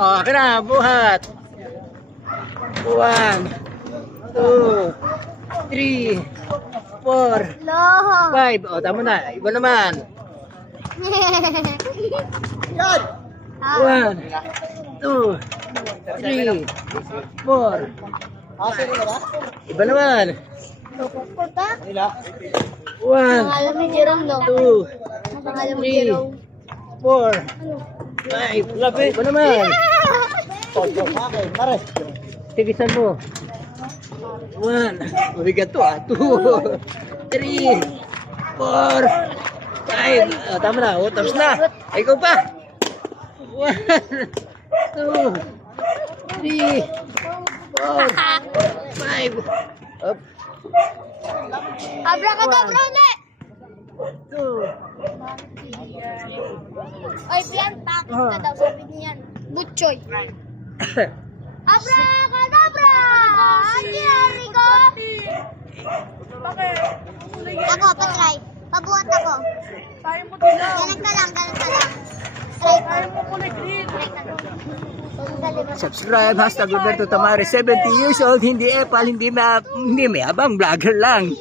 Oh, akin na, buhat. 1, 2, 3, 4, 5. Oh, tama na. Iba naman. 1, 2, 3, 4. Iba naman. 1, Pangalan mo Jerome, no? 2, Pangalan mo 3, Jerome. 4, 5. Iba naman. Tigisan mo. 1. Mabigat to ah. 2, 3, 4, 5. Tama na. Oh, tapos na. Ay, ikaw pa. 1, 2, 3, 4, 5. Up. Abracadabra ulit! 2. Oy, Pian, takot ka daw, sabi niyan. Butchoy. Abracadabra! Ang ko! Ako, patry. Pabuhat ako. Ganun ka lang. Try ko. Subscribe, #Roberto Tamares, 70 years old, hindi epal, hindi mayabang, vlogger lang.